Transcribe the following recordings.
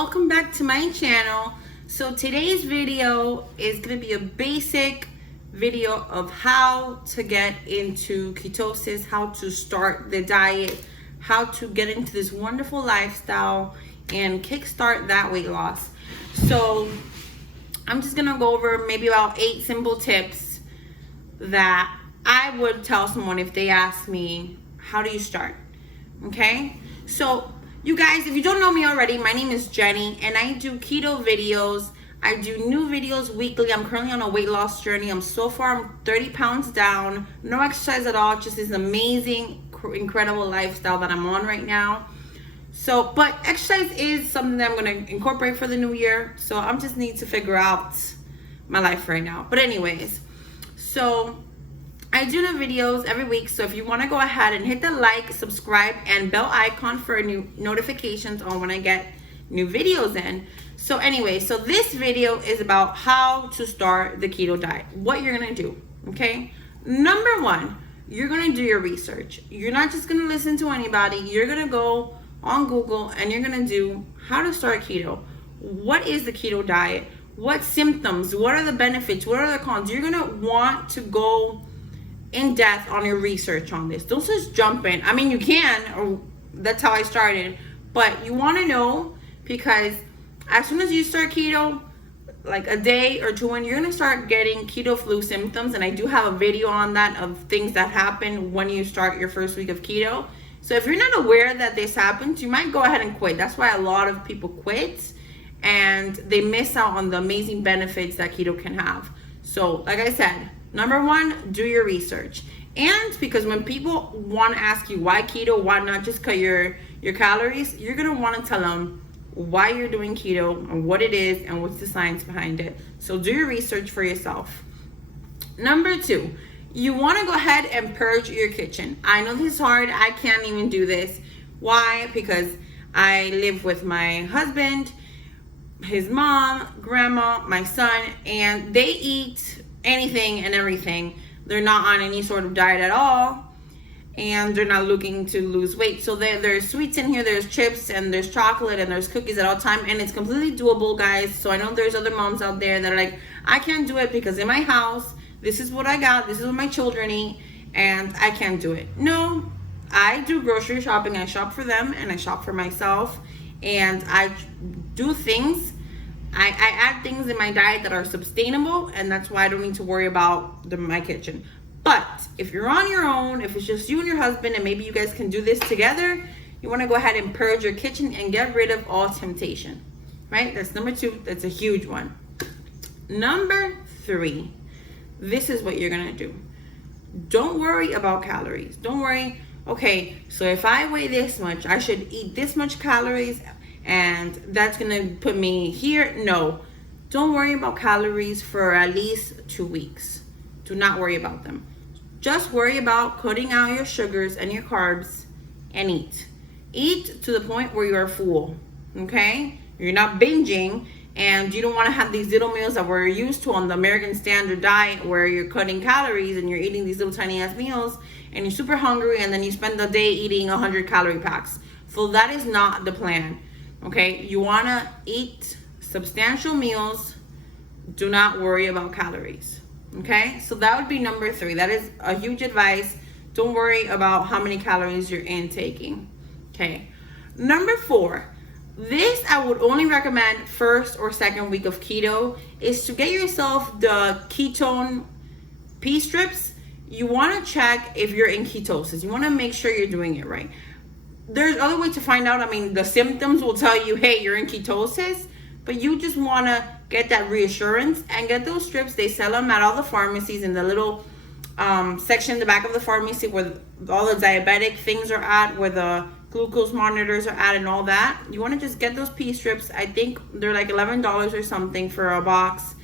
welcome back to my channel. So today's video is going to be a basic video of how to get into ketosis, how to start the diet, how to get into this wonderful lifestyle and kickstart that weight loss. So I'm just going to go over maybe about 8 simple tips that I would tell someone if they ask me, how do you start? Okay, so you guys, if you don't know me already, my name is Jenny and I do keto videos. I do new videos weekly. I'm currently on a weight loss journey. I'm 30 pounds down, no exercise at all, just this amazing, incredible lifestyle that I'm on right now. So, but exercise is something that I'm going to incorporate for the new year. So I just need to figure out my life right now. But anyways, so I do new videos every week, so if you want to go ahead and hit the like, subscribe, and bell icon for new notifications on when I get new videos in. So anyway, so this video is about how to start the keto diet, what you're going to do, okay? Number 1, you're going to do your research. You're not just going to listen to anybody. You're going to go on Google and you're going to do how to start keto. What is the keto diet? What symptoms? What are the benefits? What are the cons? You're going to want to go in depth on your research on this. Don't just jump in. I mean, you can, or that's how I started, but you want to know, because as soon as you start keto, like a day or two in, you're going to start getting keto flu symptoms. And I do have a video on that, of things that happen when you start your first week of keto. So if you're not aware that this happens, you might go ahead and quit. That's why a lot of people quit and they miss out on the amazing benefits that keto can have. So like I said, number 1, do your research. And because when people want to ask you why keto, why not just cut your calories, you're going to want to tell them why you're doing keto and what it is and what's the science behind it. So do your research for yourself. Number 2, you want to go ahead and purge your kitchen. I know this is hard. I can't even do this. Why? Because I live with my husband, his mom, grandma, my son, and they eat anything and everything. They're not on any sort of diet at all, and they're not looking to lose weight. So there's sweets in here, there's chips, and there's chocolate, and there's cookies at all time, and it's completely doable, guys. So I know there's other moms out there that are like, I can't do it because in my house, this is what I got, this is what my children eat, and I can't do it. No, I do grocery shopping. I shop for them and I shop for myself, and I do things. I add things in my diet that are sustainable, and that's why I don't need to worry about my kitchen. But if you're on your own, if it's just you and your husband, and maybe you guys can do this together, you want to go ahead and purge your kitchen and get rid of all temptation, right? That's number 2. That's a huge one. Number 3, this is what you're going to do. Don't worry about calories. Don't worry, okay, so if I weigh this much, I should eat this much calories, and that's gonna put me here. No, don't worry about calories for at least 2 weeks. Do not worry about them. Just worry about cutting out your sugars and your carbs and eat to the point where you're full. Okay, you're not binging, and you don't want to have these little meals that we're used to on the American standard diet, where you're cutting calories and you're eating these little tiny ass meals and you're super hungry, and then you spend the day eating 100 calorie packs. So that is not the plan. Okay, you want to eat substantial meals. Do not worry about calories. Okay, so that would be number 3. That is a huge advice. Don't worry about how many calories you're intaking. Okay, number 4, this I would only recommend first or second week of keto, is to get yourself the ketone pea strips. You want to check if you're in ketosis. You want to make sure you're doing it right. There's other ways to find out. I mean, the symptoms will tell you, hey, you're in ketosis, but you just want to get that reassurance and get those strips. They sell them at all the pharmacies, in the little section in the back of the pharmacy where all the diabetic things are at, where the glucose monitors are at and all that. You want to just get those pea strips. I think they're like $11 or something for a box,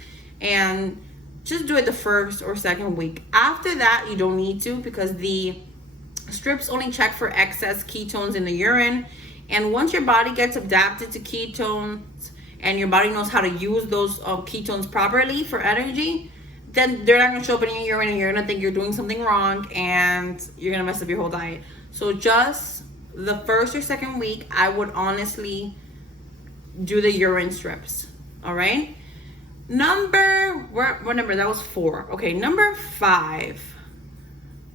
and just do it the first or second week. After that, you don't need to, because the strips only check for excess ketones in the urine, and once your body gets adapted to ketones and your body knows how to use those ketones properly for energy, then they're not going to show up in your urine, and you're going to think you're doing something wrong, and you're going to mess up your whole diet. So just the first or second week, I would honestly do the urine strips. All right. What number? That was 4. Okay, number 5.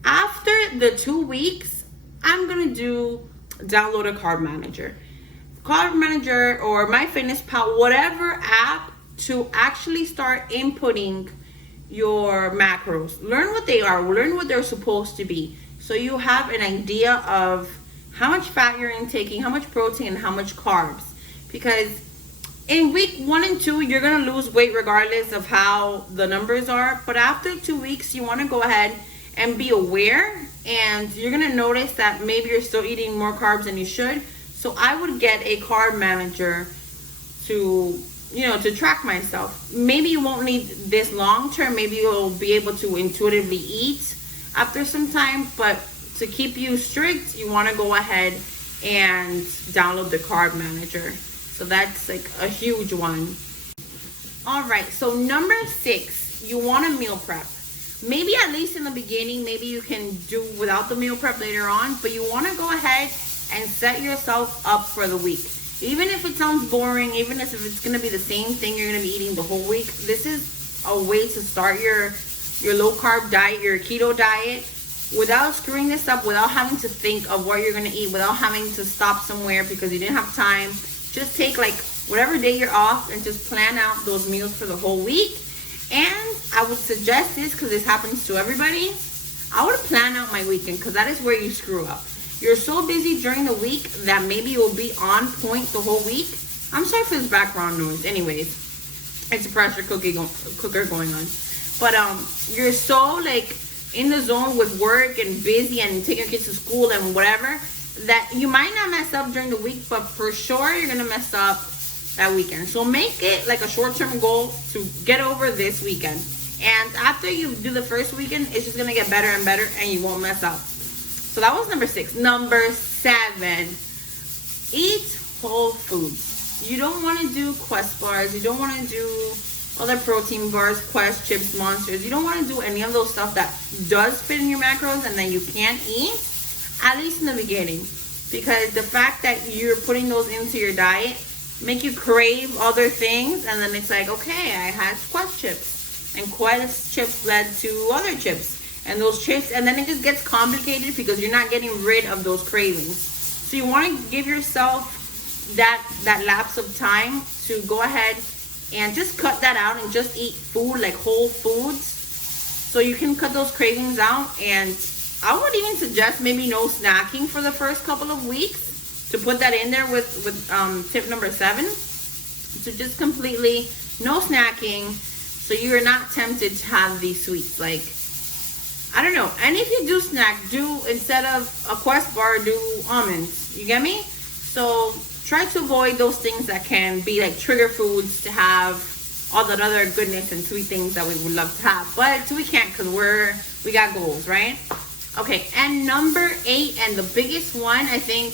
After the 2 weeks, I'm gonna download a carb manager. Carb manager or MyFitnessPal, whatever app, to actually start inputting your macros. Learn what they are, learn what they're supposed to be. So you have an idea of how much fat you're intaking, how much protein, and how much carbs. Because in week 1 and 2, you're gonna lose weight regardless of how the numbers are. But after 2 weeks, you wanna go ahead and be aware, and you're gonna notice that maybe you're still eating more carbs than you should. So I would get a carb manager to track myself. Maybe you won't need this long term. Maybe you'll be able to intuitively eat after some time, but to keep you strict, you want to go ahead and download the carb manager. So that's like a huge one. All right, so number 6, you want to meal prep. Maybe at least in the beginning, maybe you can do without the meal prep later on, but you want to go ahead and set yourself up for the week. Even if it sounds boring, even if it's going to be the same thing you're going to be eating the whole week, this is a way to start your low carb diet, your keto diet, without screwing this up, without having to think of what you're going to eat, without having to stop somewhere because you didn't have time. Just take like whatever day you're off and just plan out those meals for the whole week. And I would suggest this because this happens to everybody. I would plan out my weekend, because that is where you screw up. You're so busy during the week that maybe you'll be on point the whole week. I'm sorry for this background noise. Anyways, it's a pressure cooker going on. But you're so like in the zone with work and busy and taking your kids to school and whatever, that you might not mess up during the week, but for sure you're gonna mess up that weekend. So make it like a short-term goal to get over this weekend. And after you do the first weekend, it's just gonna get better and better, and you won't mess up. So that was number 6. Number 7, eat whole foods. You don't want to do Quest bars. You don't want to do other protein bars, Quest, chips, Monsters. You don't want to do any of those stuff that does fit in your macros and that you can't eat, at least in the beginning. Because the fact that you're putting those into your diet make you crave other things, and then it's like, okay, I had Quest chips, and Quest chips led to other chips. And those chips, and then it just gets complicated because you're not getting rid of those cravings. So you want to give yourself that lapse of time to go ahead and just cut that out and just eat food, like whole foods, so you can cut those cravings out. And I would even suggest maybe no snacking for the first couple of weeks, to put that in there with tip number 7. So just completely no snacking, so you're not tempted to have these sweets. Like, I don't know. And if you do snack, instead of a Quest bar, do almonds. You get me? So try to avoid those things that can be like trigger foods to have all that other goodness and sweet things that we would love to have. But we can't, because we got goals, right? Okay, and number 8, and the biggest one, I think,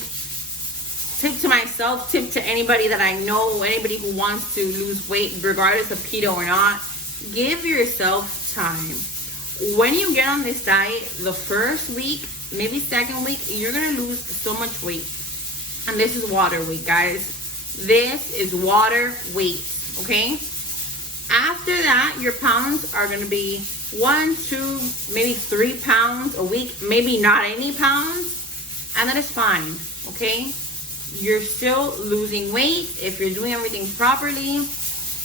tip to myself, tip to anybody that I know, anybody who wants to lose weight, regardless of keto or not, give yourself time. When you get on this diet, the first week, maybe second week, you're going to lose so much weight. And this is water weight, guys. This is water weight, okay? After that, your pounds are going to be 1, 2, maybe 3 pounds a week, maybe not any pounds, and that is fine, okay? You're still losing weight. If you're doing everything properly,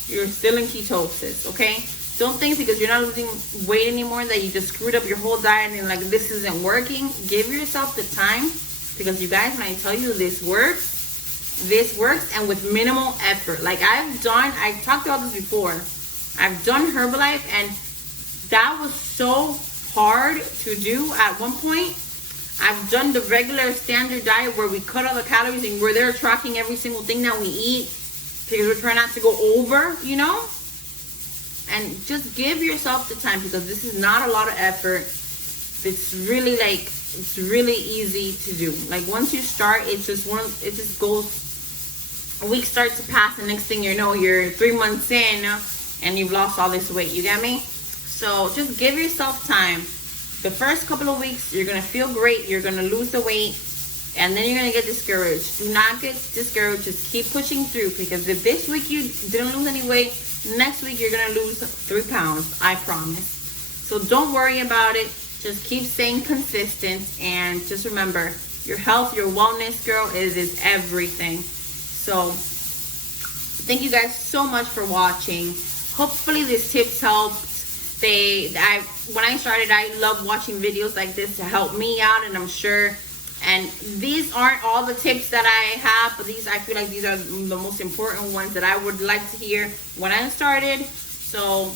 you're still in ketosis, okay? Don't think because you're not losing weight anymore that you just screwed up your whole diet and like this isn't working. Give yourself the time, because you guys, when I tell you this works, and with minimal effort. Like I talked about this before. I've done Herbalife, and that was so hard to do at one point. I've done the regular standard diet where we cut all the calories and we're there tracking every single thing that we eat because we're trying not to go over, you know? And just give yourself the time, because this is not a lot of effort. It's really easy to do. Like once you start, it just goes, a week starts to pass, and next thing you know, you're 3 months in and you've lost all this weight. You get me? So just give yourself time. The first couple of weeks, you're going to feel great. You're going to lose the weight. and then you're gonna get discouraged. Do not get discouraged. Just keep pushing through, because if this week you didn't lose any weight, next week you're gonna lose 3 pounds. I promise. So don't worry about it. Just keep staying consistent, and just remember, your health, your wellness, girl, is everything. So thank you guys so much for watching. Hopefully these tips helped. When I started, I love watching videos like this to help me out, and I'm sure. And these aren't all the tips that I have, but I feel like these are the most important ones that I would like to hear when I started. So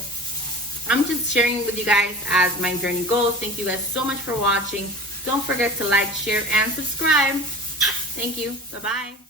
I'm just sharing with you guys as my journey goes. Thank you guys so much for watching. Don't forget to like, share, and subscribe. Thank you. Bye-bye.